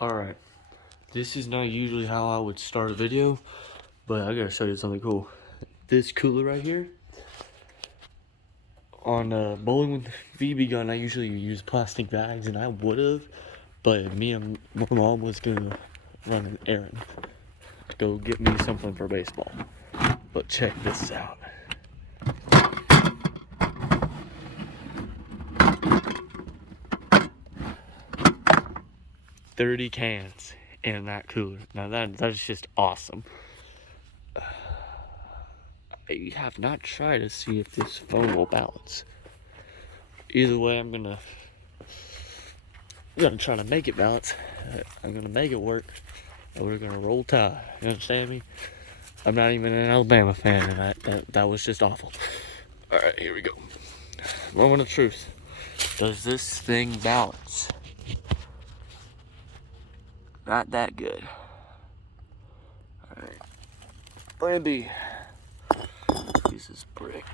Alright, this is not usually how I would start a video, but I gotta show you something cool. This cooler right here, on Bowling with BB gun, I usually use plastic bags, and I would've, but me and my mom was gonna run an errand to go get me something for baseball. But check this out. $30 cans in that cooler. Now that's just awesome. I have not tried to see if this phone will balance. Either way, I'm gonna try to make it balance. I'm gonna make it work, and we're gonna roll tide. You understand me? I'm not even an Alabama fan, and that was just awful. All right, here we go. Moment of truth. Does this thing balance? Not that good. All right. Plan B. Use this brick.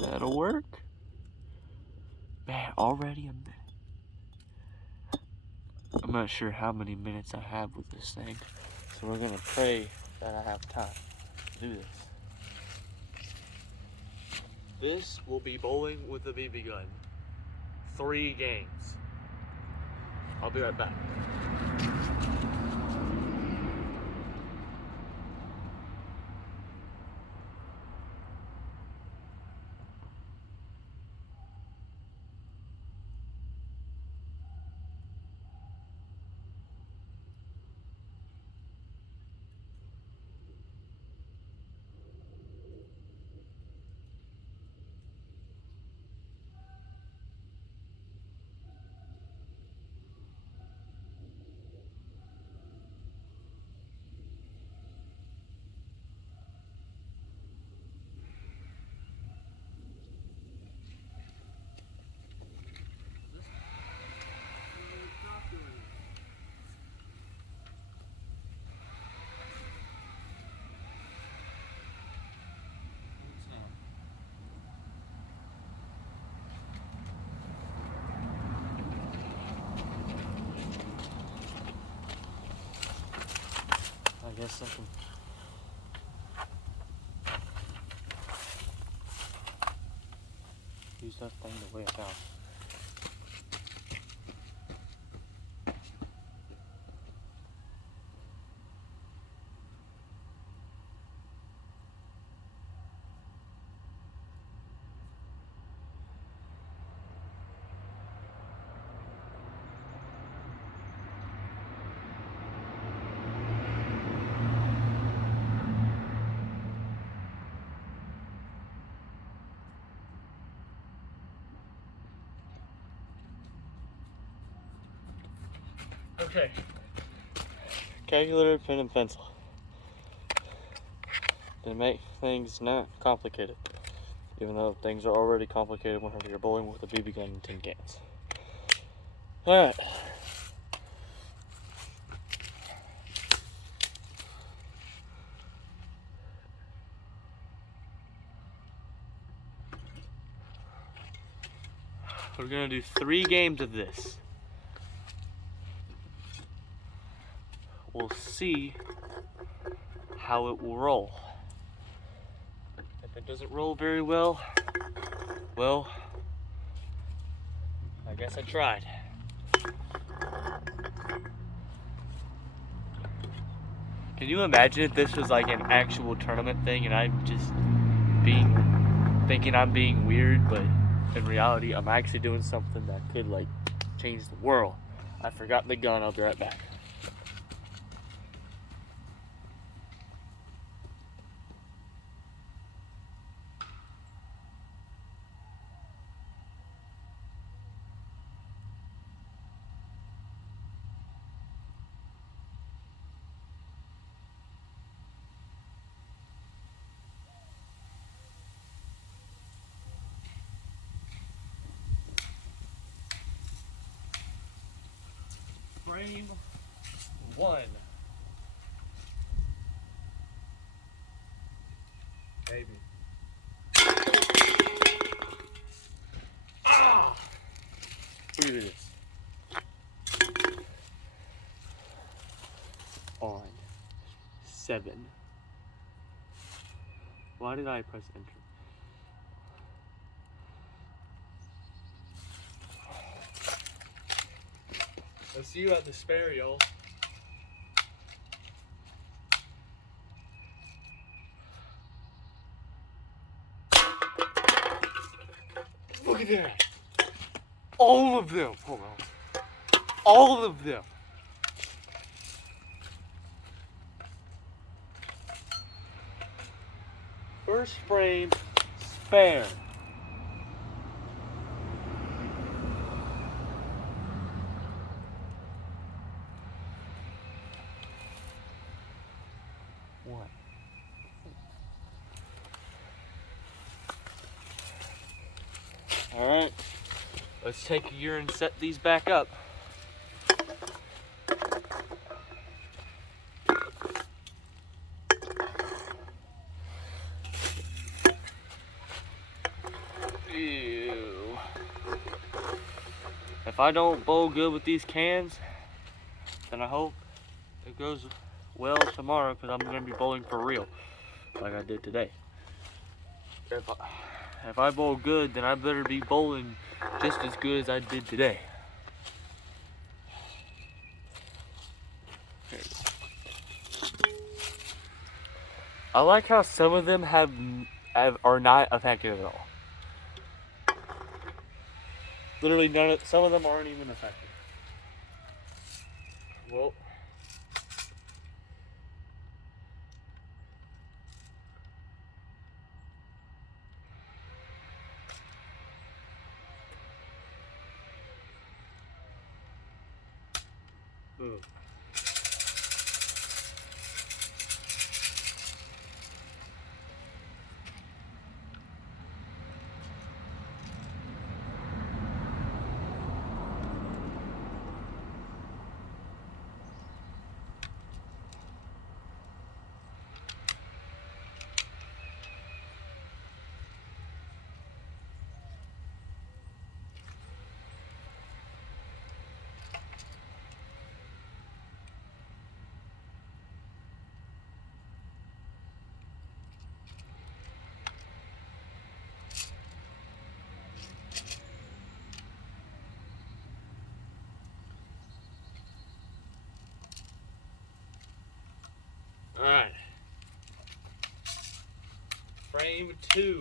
That'll work. Man, already a minute. I'm not sure how many minutes I have with this thing, so we're gonna pray that I have time to do this. This will be bowling with a BB gun. 3 games. I'll be right back. I guess I can. Use that thing to weigh it down. Okay. Calculator, pen, and pencil. To make things not complicated. Even though things are already complicated whenever you're bowling with a BB gun and tin cans. Alright. We're gonna do 3 games of this. We'll see how it will roll. If it doesn't roll very well, I guess I tried. Can you imagine if this was like an actual tournament thing and I'm just thinking I'm being weird, but in reality I'm actually doing something that could like change the world. I forgot the gun, I'll be right back. Frame 1. Baby. Look at this. On 7. Why did I press enter? I'll see you at the spare, y'all. Look at that. All of them. Hold on. All of them. First frame, spare. What? All right, let's take a year and set these back up. Ew. If I don't bowl good with these cans, then I hope it goes well tomorrow, because I'm going to be bowling for real, like I did today. If I bowl good, then I better be bowling just as good as I did today. I like how some of them are not affected at all. Literally none of some of them aren't even affected. Well, ooh. All right. Frame 2.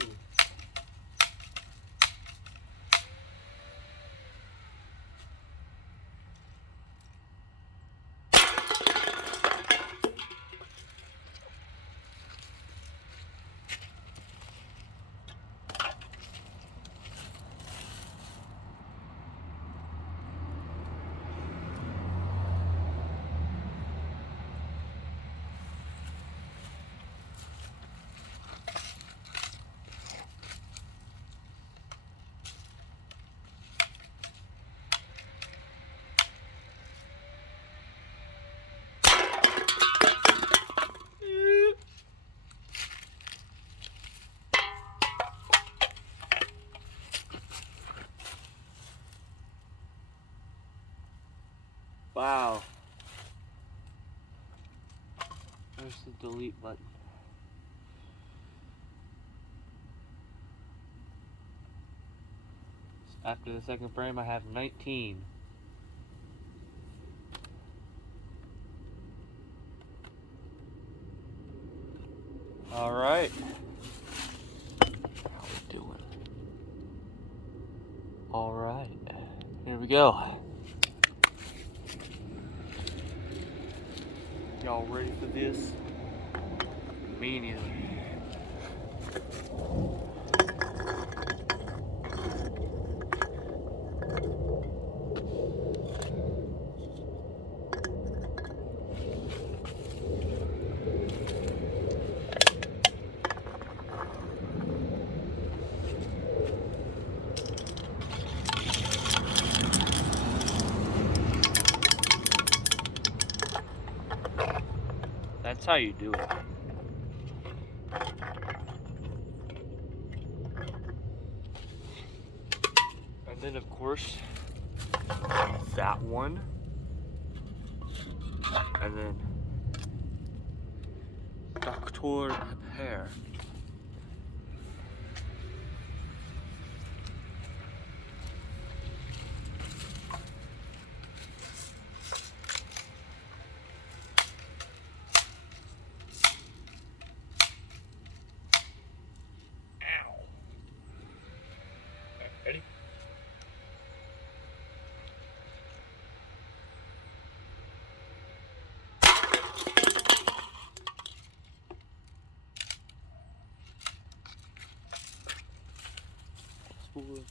Wow. There's the delete button. After the second frame, I have 19. All right. How we doing? All right. Here we go. Y'all ready for this? Me neither. That's how you do it. And then of course, that one, and then Dr. Pepper. Ready? Spool.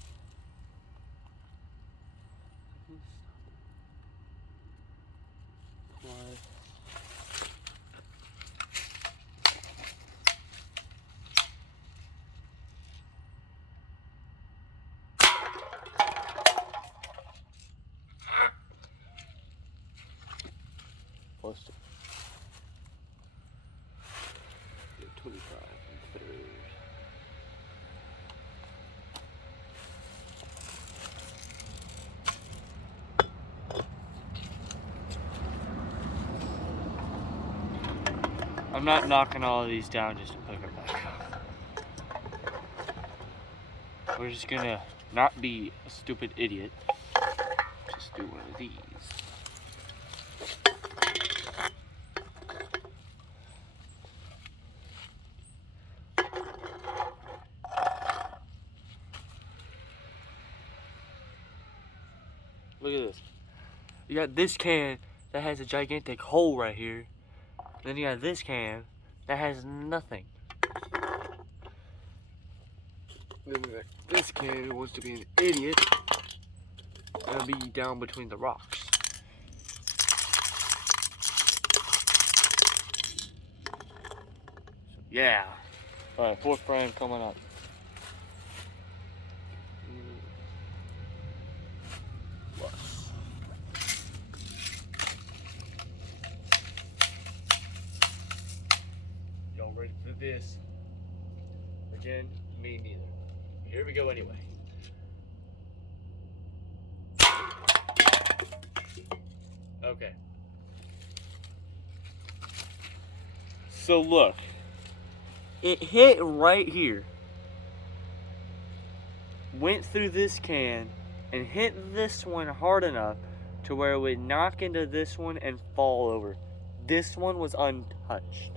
Apply. Plus 25 and third. I'm not knocking all of these down just to put it back up. We're just gonna not be a stupid idiot. Just do one of these. Look at this. You got this can that has a gigantic hole right here. Then you got this can that has nothing. Then we got this can who wants to be an idiot and be down between the rocks. So, yeah. Alright, fourth frame coming up. Plus. Y'all ready for this? Again, me neither. Here we go anyway. Okay. So look, it hit right here, went through this can, and hit this one hard enough to where it would knock into this one and fall over. This one was untouched.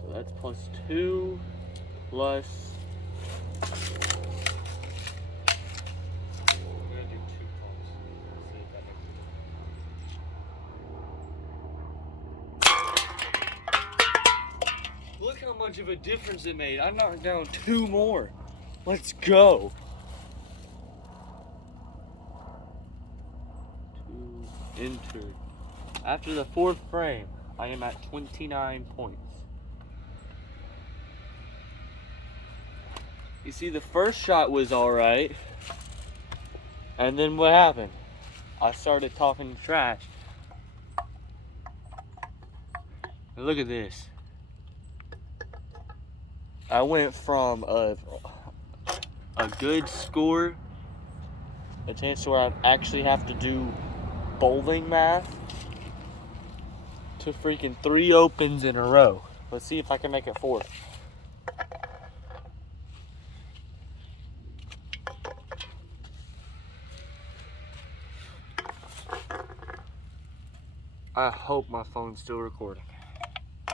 So that's +2, plus... We're gonna do 2 pumps. See if that makes it. Look how much of a difference it made. I knocked down 2 more. Let's go. 2 entered. After the 4th frame, I am at 29 points. You see, the first shot was alright. And then what happened? I started talking trash. And look at this. I went from a good score, a chance where I actually have to do bowling math, to freaking 3 opens in a row. Let's see if I can make it 4. I hope my phone's still recording.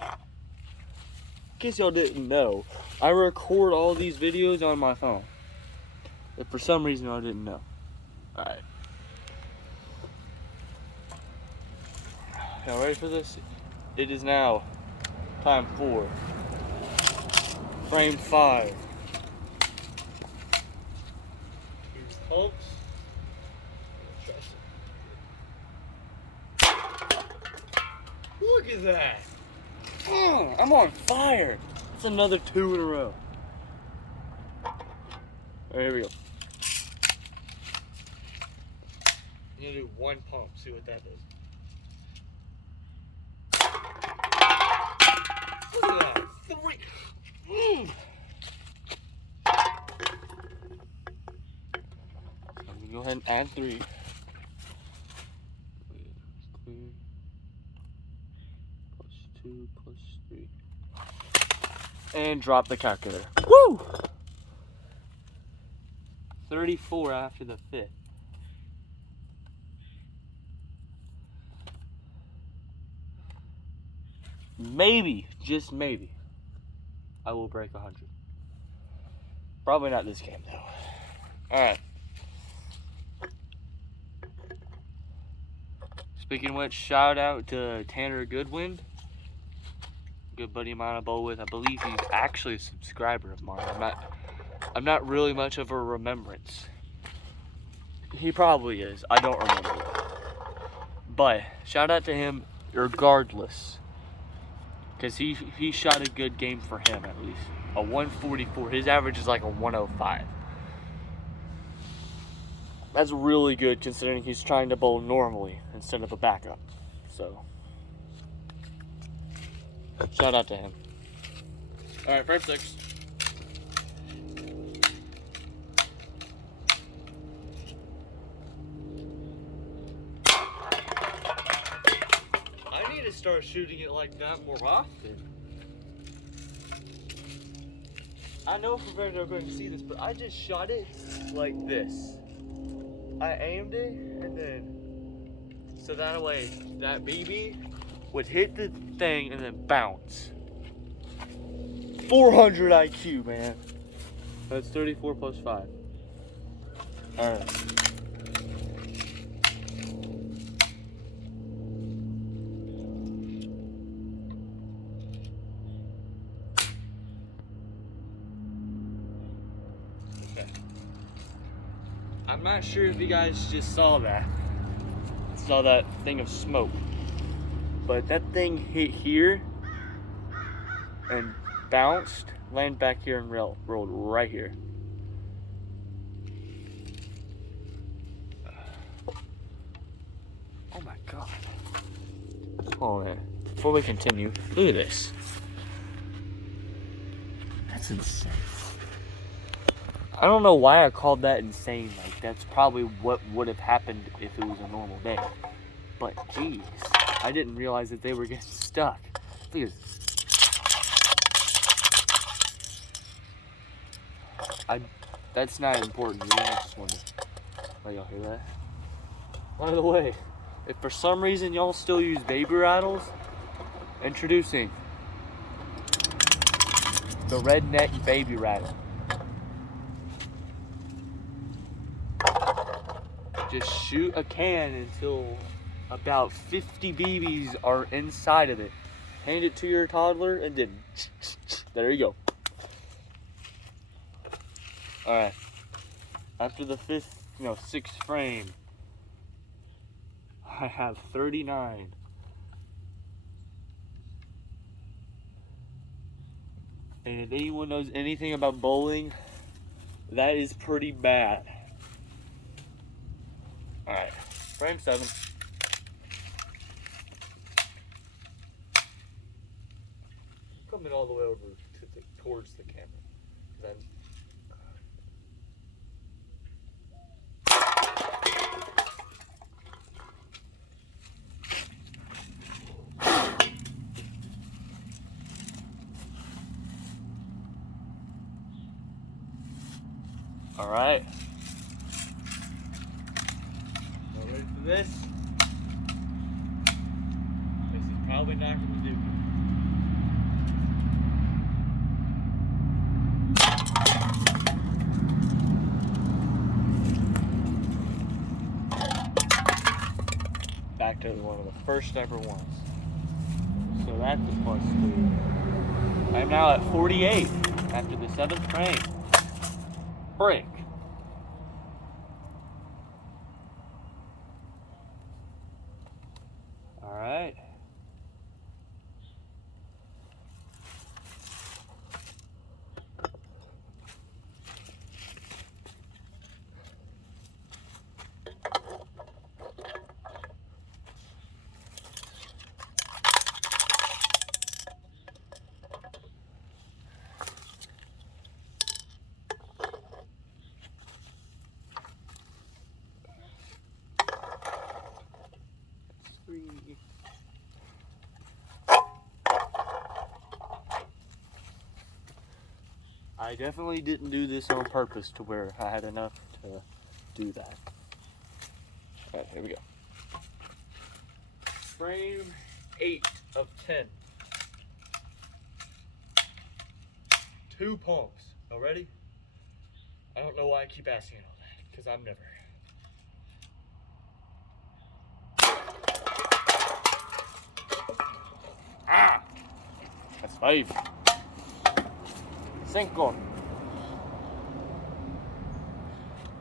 In case y'all didn't know, I record all these videos on my phone. If for some reason I didn't know. Alright. Y'all ready for this? It is now time for frame 5. Here's the pumps. Look at that! I'm on fire! That's another 2 in a row. Alright, here we go. I'm gonna do 1 pump, see what that does. Look at that! 3! then add 3. Clear. +2 + 3. And drop the calculator. Woo! 34 after the 5th. Maybe, just maybe, I will break 100. Probably not this game though. Alright. Speaking of which, shout out to Tanner Goodwin. Good buddy of mine I bowl with. I believe he's actually a subscriber of mine. I'm not really much of a remembrance. He probably is. I don't remember. But shout out to him regardless. Because he shot a good game for him at least. A 144. His average is like a 105. That's really good considering he's trying to bowl normally instead of a backup. So, shout out to him. Alright, frame 6. I need to start shooting it like that more often. I know for fact they're going to see this, but I just shot it like this. I aimed it, and then, so that way, that BB would hit the thing and then bounce. 400 IQ, man. That's 34 + 5. Alright. I'm not sure if you guys just saw that thing of smoke, but that thing hit here and bounced, landed back here and rolled right here. Oh my God. Hold on, man. Before we continue, look at this. That's insane. I don't know why I called that insane. Like, that's probably what would have happened if it was a normal day. But, geez, I didn't realize that they were getting stuck. Look at this. That's not important. You know, I just wonder. Oh, y'all hear that? By the way, if for some reason y'all still use baby rattles, introducing the Redneck Baby Rattle. Just shoot a can until about 50 BBs are inside of it. Hand it to your toddler and then there you go. Alright. After the 6th frame, I have 39. And if anyone knows anything about bowling, that is pretty bad. Alright, frame 7. Coming all the way over towards the camera. Alright. Ready for this? This is probably not going to do. Back to one of the first ever ones. So that's a +2. I'm now at 48 after the 7th frame. Break. All right. I definitely didn't do this on purpose to where I had enough to do that. Alright, here we go. Frame 8 of 10. 2 palms. All ready? I don't know why I keep asking all that, because I'm never. Ah! That's 5. 5.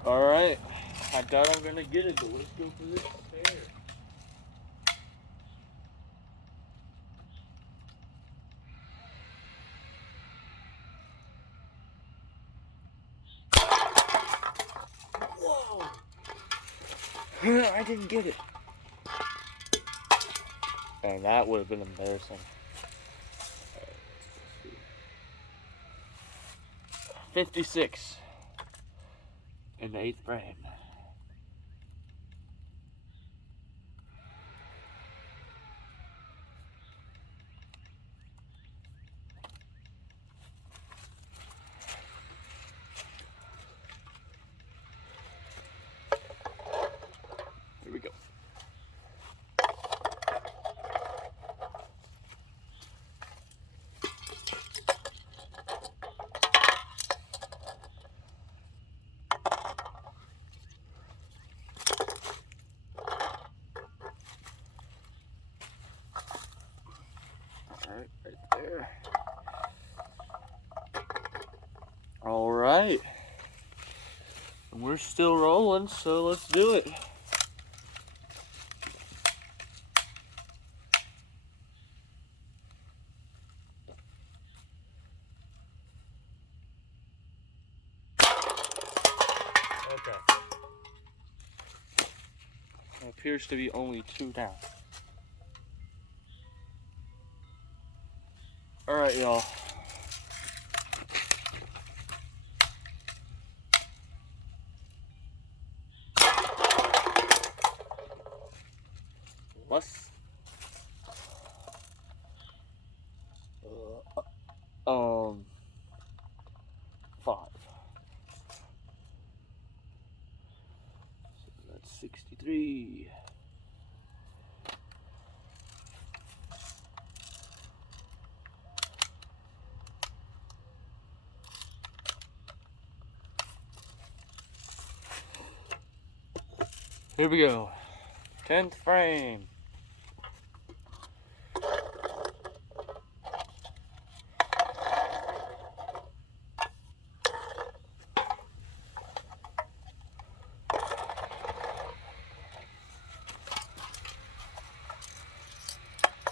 Alright. I doubt I'm gonna get it, but let's go for this fair. Whoa! I didn't get it. And that would have been embarrassing. 56 in the 8th frame. Here we go. Right there. All right. And we're still rolling, so let's do it. Okay. It appears to be only 2 down. All right, y'all. Let's 5. So that's 63. Here we go. 10th frame.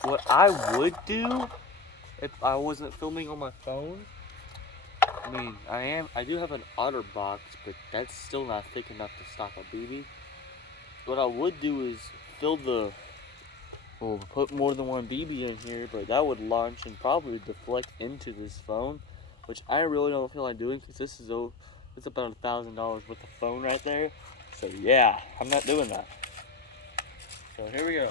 What I would do if I wasn't filming on my phone, I mean, I do have an OtterBox, but that's still not thick enough to stop a BB. What I would do is put more than one BB in here, but that would launch and probably deflect into this phone, which I really don't feel like doing because it's about $1,000 worth of phone right there. So yeah, I'm not doing that. So here we go.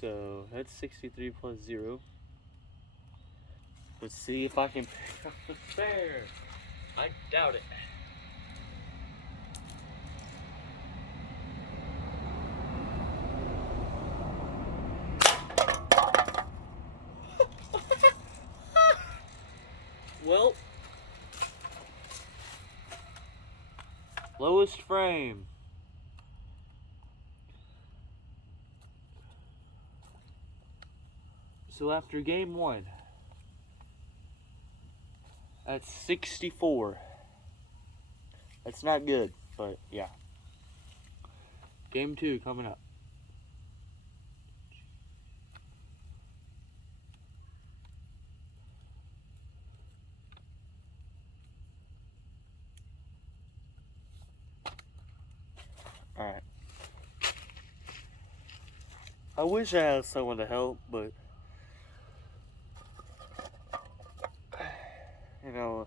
So that's 63 plus 0. Let's see if I can pick up the spare. I doubt it. Well, lowest frame. So after game 1, that's 64. That's not good, but yeah. Game 2 coming up. Alright. I wish I had someone to help, but you know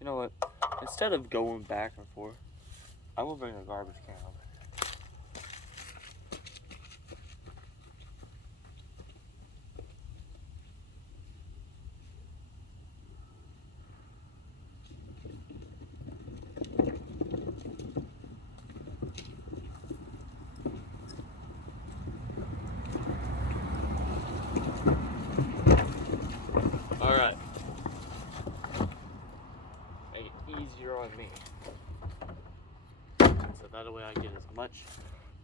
what? Instead of going back and forth, I will bring a garbage can over. Alright. Make it easier on me. So that way I get as much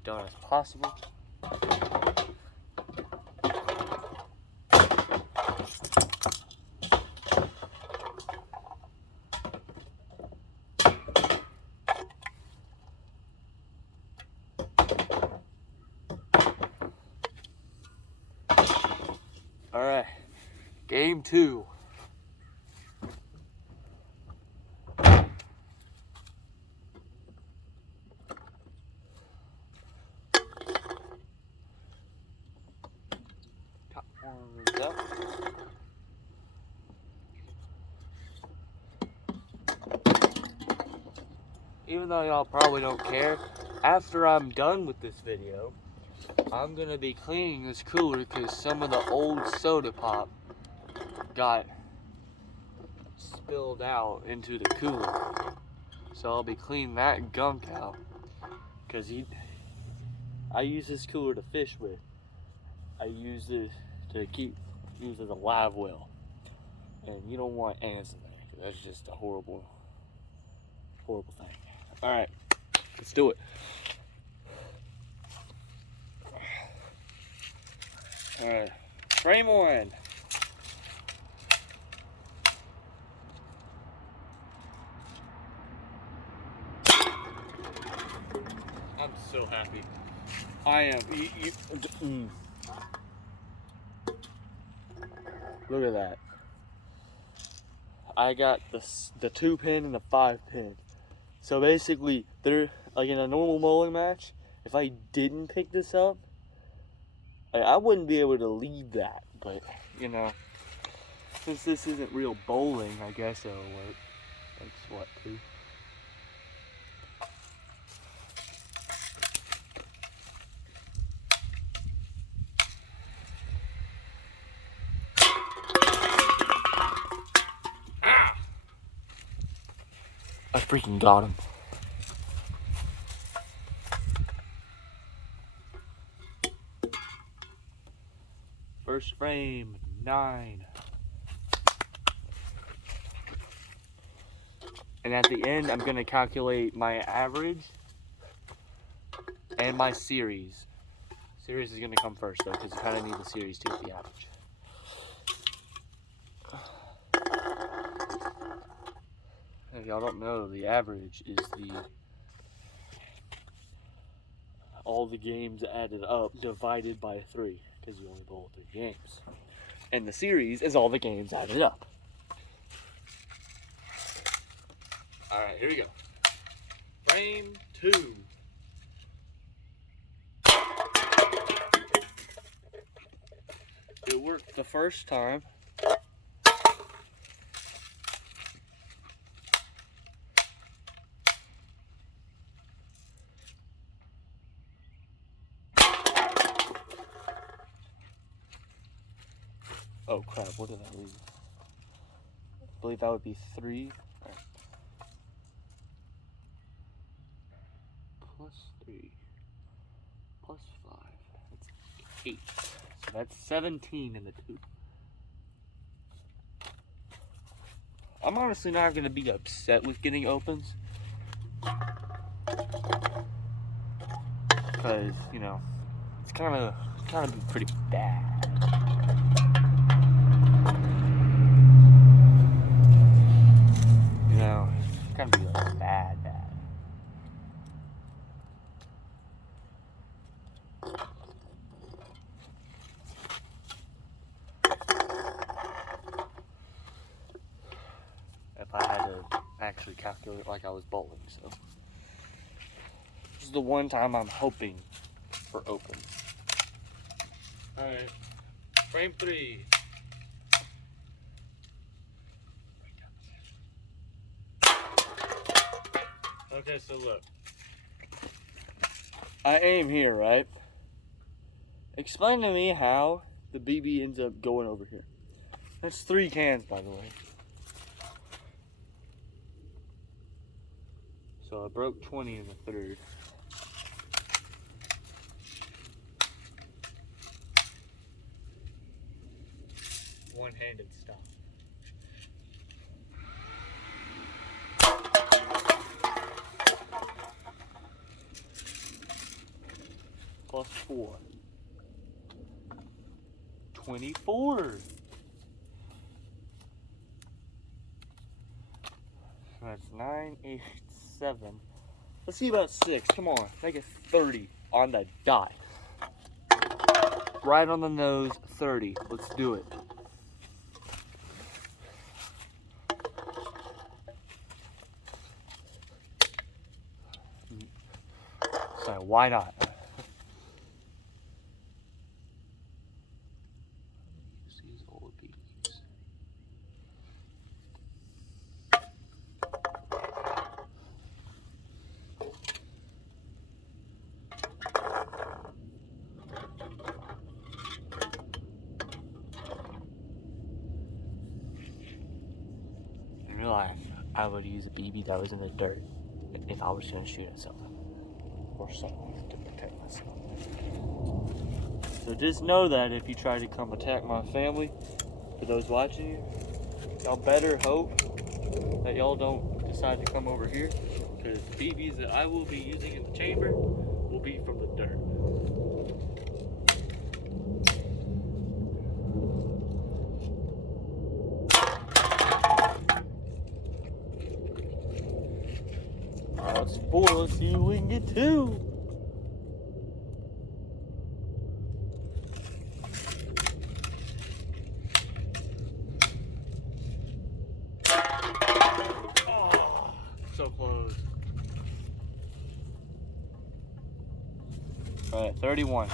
done as possible. Alright. Game 2. Top corner's up. Even though y'all probably don't care, after I'm done with this video, I'm gonna be cleaning this cooler because some of the old soda pop got spilled out into the cooler. So I'll be cleaning that gunk out because I use this cooler to fish with. I use it to use as a live well. And you don't want ants in there because that's just a horrible thing. Alright, let's do it. Alright, frame 1. I'm so happy. I am. Look at that. I got the 2-pin and the 5-pin. So basically, they're like in a normal bowling match. If I didn't pick this up, I wouldn't be able to lead that. But you know, since this isn't real bowling, I guess it'll work. That's what, 2. I freaking got him. First frame, 9. And at the end, I'm gonna calculate my average and my series. Series is gonna come first though, because you kind of need the series to get the average. If y'all don't know, the average is all the games added up divided by 3, because you only bowl 3 games. And the series is all the games added up. Alright, here we go. Frame 2. It worked the first time. Oh crap, what did I leave? I believe that would be 3. Right. Plus 3. Plus 5. That's 8. So that's 17 in the 2. I'm honestly not going to be upset with getting opens. Because, you know, it's kind of pretty bad. You know, it's kind of be like bad. If I had to actually calculate like I was bowling, so is the one time I'm hoping for open. Alright, frame 3. Okay, so look. I aim here, right? Explain to me how the BB ends up going over here. That's 3 cans, by the way. So I broke 20 in the third. One-handed stop. Plus 4. 24. That's 9, 8, 7. Let's see about 6. Come on, make it 30 on the dot. Right on the nose, 30. Let's do it. So why not? Use these old BBs. In real life, I would use a BB that was in the dirt if I was going to shoot at something or someone to protect myself. So just know that if you try to come attack my family, for those watching you, y'all better hope that y'all don't decide to come over here, because the BBs that I will be using in the chamber will be from the dirt. That's 4. Let's see if we can get 2. Oh, so close. All right, 31.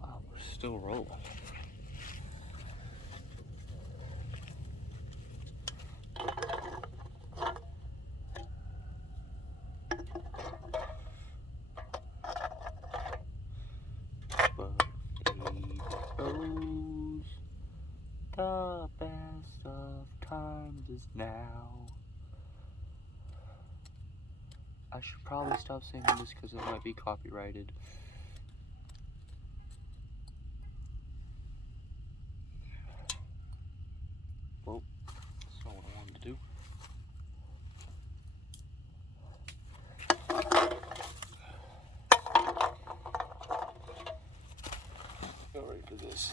Wow, we're still rolling. The best of times is now. I should probably stop saying this because it might be copyrighted. Well, that's not what I wanted to do. Go right for this.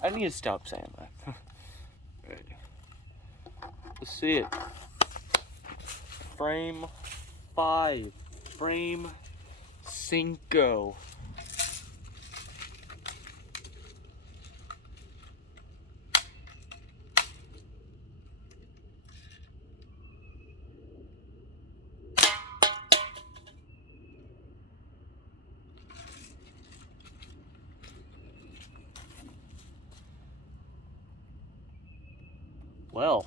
I need to stop saying that. Right. Let's see it. Frame 5. Frame 5. Well,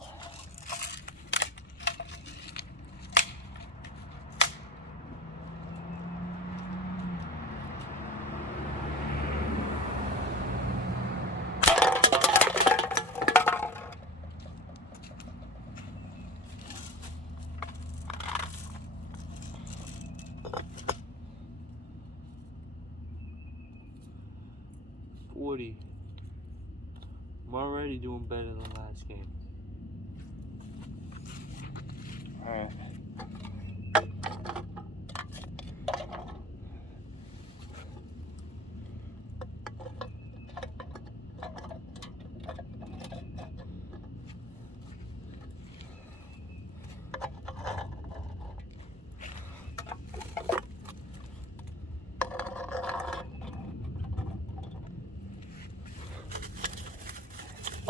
I'm already doing better than last game. Alright.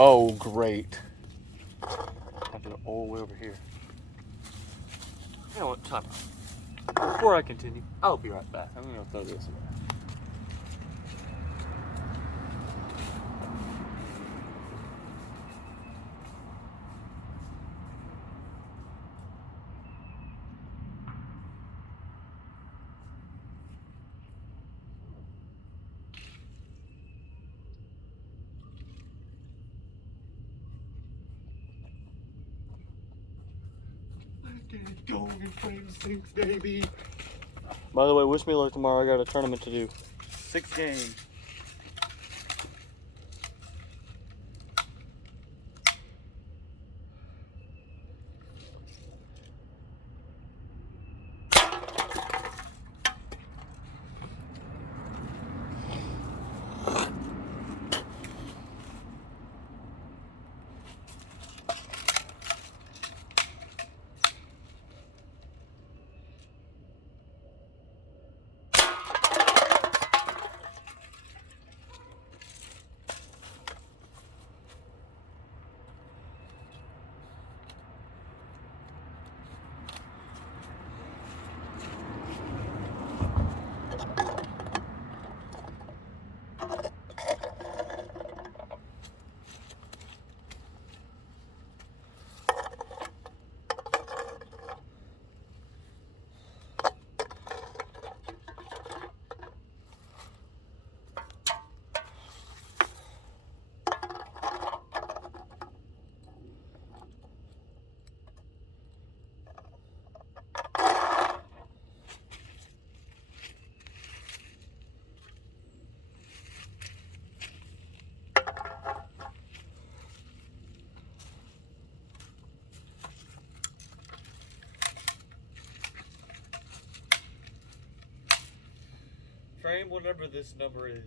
Oh, great. I have to it all the way over here. You know what? Time out. Before I continue, I'll be right back. I'm gonna throw this away. Get it going in frame 6, baby. By the way, wish me luck tomorrow. I got a tournament to do. 6 games. Frame whatever this number is.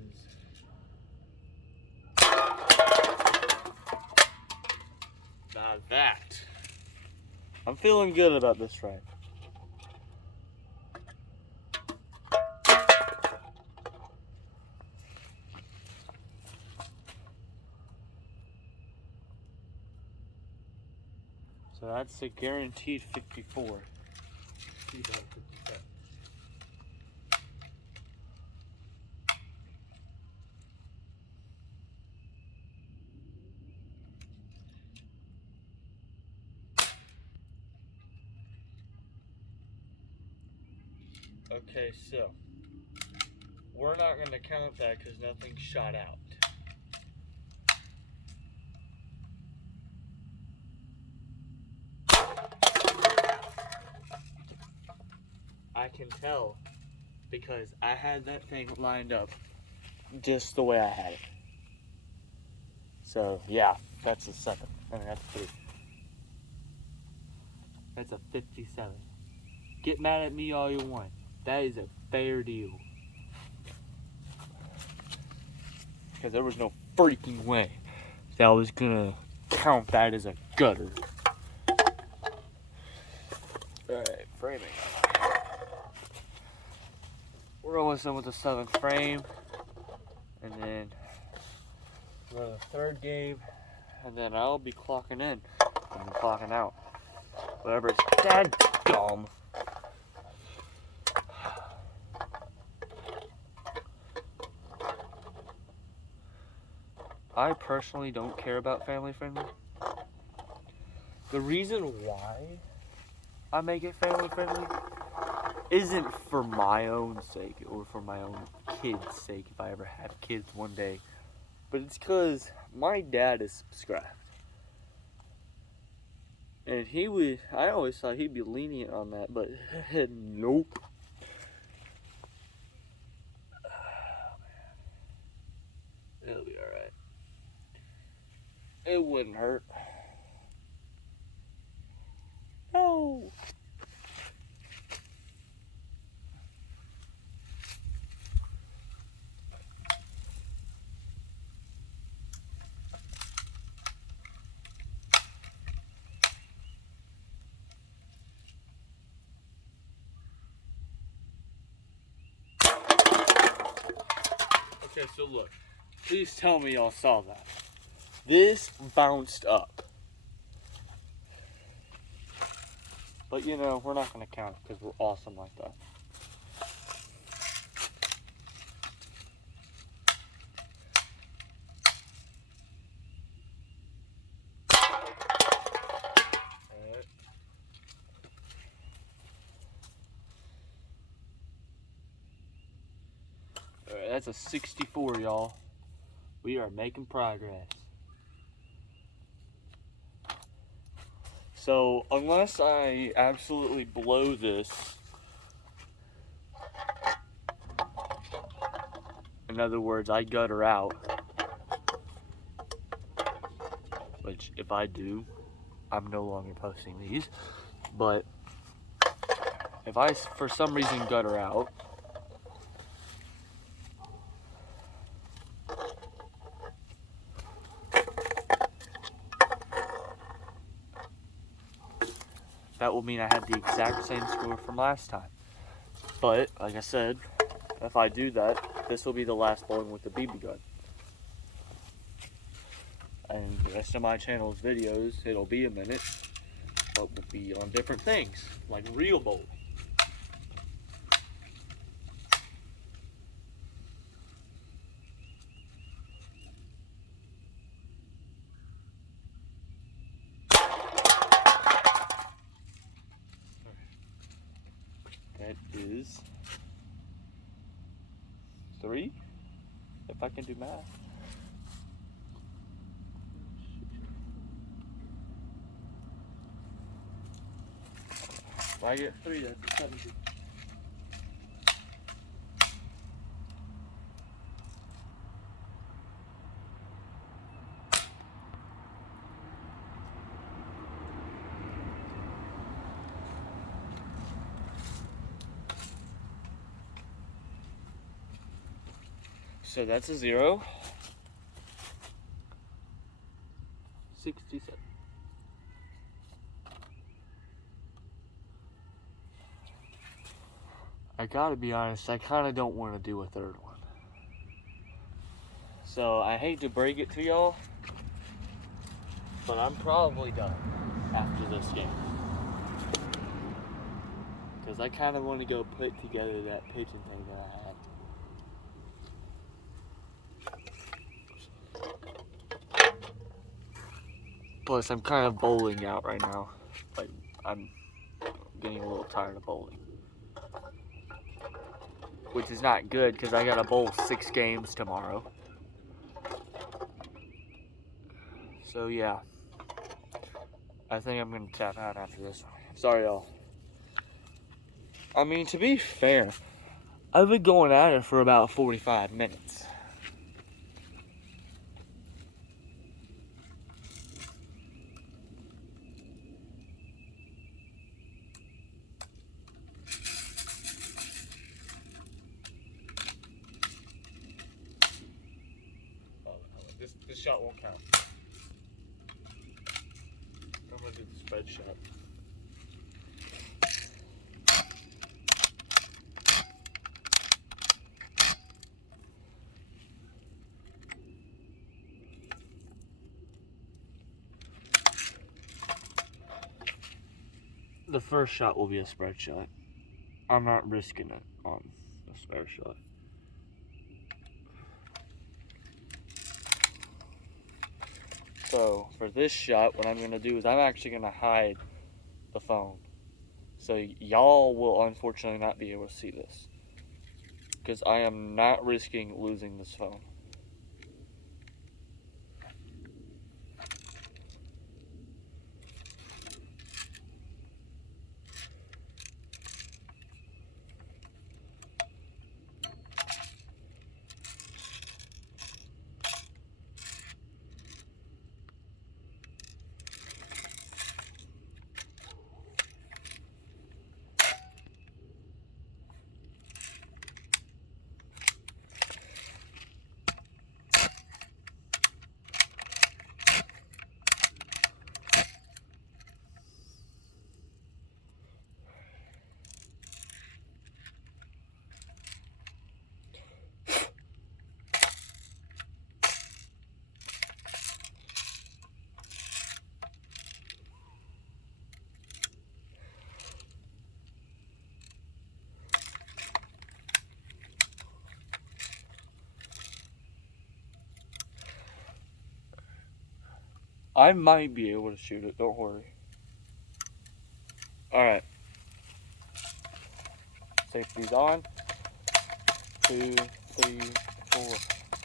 Now that. I'm feeling good about this frame. So that's a guaranteed 54. Okay, so we're not going to count that because nothing shot out. I can tell because I had that thing lined up just the way I had it. So yeah, that's a 7. I mean, that's 3. That's a 57. Get mad at me all you want. That is a fair deal. Because there was no freaking way that I was gonna count that as a gutter. Alright, framing. We're almost done with the 7th frame. And then we're on the 3rd game. And then I'll be clocking in and clocking out. Whatever it's dead dumb. I personally don't care about family friendly. The reason why I make it family friendly isn't for my own sake or for my own kids' sake if I ever have kids one day, but it's because my dad is subscribed. And I always thought he'd be lenient on that, but nope. Oh, man. It'll be alright. It wouldn't hurt. No. Okay, so look. Please tell me y'all saw that. This bounced up. But you know, we're not going to count it because we're awesome like that. Alright, that's a 64, y'all. We are making progress. So, unless I absolutely blow this, in other words, I gutter out, which if I do, I'm no longer posting these, but if I, for some reason, gutter out, that will mean I had the exact same score from last time. But, like I said, if I do that, this will be the last bowling with the BB gun. And the rest of my channel's videos, it'll be a minute, but will be on different things, like real bowling. That is 3, if I can do math. If I get 3, that's 70. So that's a 0. 67. I gotta be honest, I kinda don't want to do a third one. So I hate to break it to y'all, but I'm probably done after this game. Because I kinda want to go put together that pitching thing that I had. Plus, I'm kind of bowling out right now. Like, I'm getting a little tired of bowling. Which is not good, because I gotta bowl 6 games tomorrow. So, yeah. I think I'm gonna tap out after this one. Sorry, y'all. I mean, to be fair, I've been going at it for about 45 minutes. This shot won't count. I'm gonna do the spread shot. The first shot will be a spread shot. I'm not risking it on a spread shot. So for this shot, what I'm gonna do is I'm actually gonna hide the phone. So y'all will unfortunately not be able to see this. Because I am not risking losing this phone. I might be able to shoot it, don't worry. Alright. Safety's on. 2, 3, 4,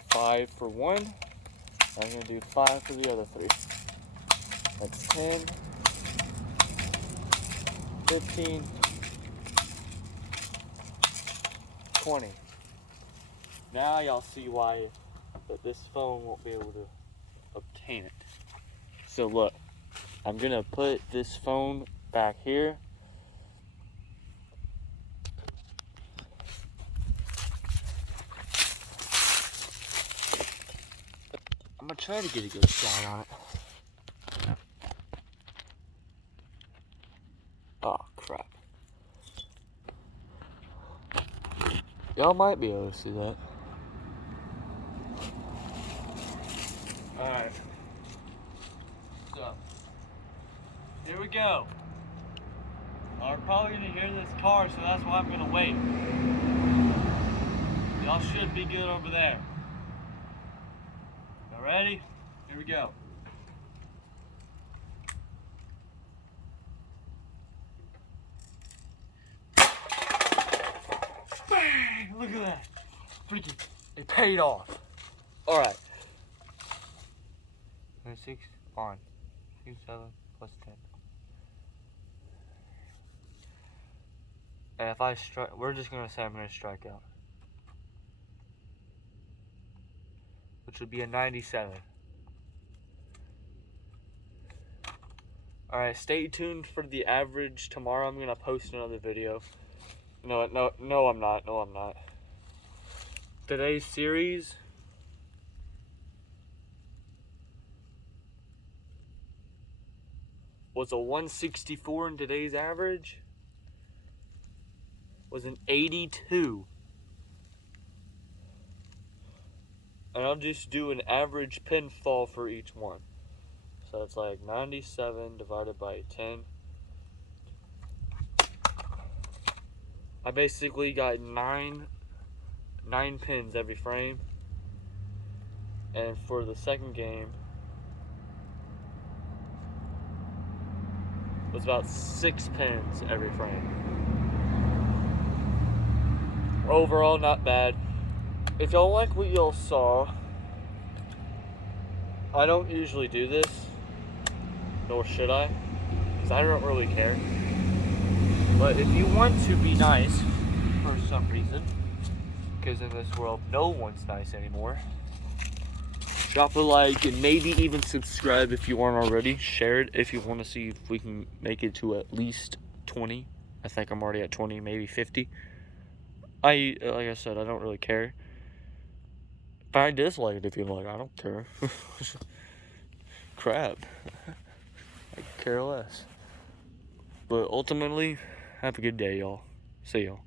5 for one. I'm gonna do 5 for the other 3. That's 10, 15, 20. Now y'all see why that this phone won't be able to obtain it. So look, I'm gonna put this phone back here. I'm gonna try to get a good shot on it. Oh crap. Y'all might be able to see that. Alright. So, here we go. Y'all are probably gonna hear this car, so that's why I'm gonna wait. Y'all should be good over there. Y'all ready? Here we go. Bang! Look at that. Freaking, it paid off. Alright. 6 on. 2, 7 plus 10. And if I strike, we're just gonna say I'm gonna strike out. Which would be a 97. Alright, stay tuned for the average. Tomorrow I'm gonna post another video. No, I'm not. Today's series was a 164 and today's average was an 82. And I'll just do an average pinfall for each one. So it's like 97 divided by 10. I basically got nine pins every frame. And for the second game, it was about 6 pins every frame. Overall, not bad. If y'all like what y'all saw, I don't usually do this, nor should I, because I don't really care. But if you want to be nice, for some reason, because in this world no one's nice anymore, drop a like and maybe even subscribe if you aren't already. Share it if you want to see if we can make it to at least 20. I think I'm already at 20, maybe 50. Like I said, I don't really care. If I dislike it, if you like, I don't care. Crap. I care less. But ultimately, have a good day, y'all. See y'all.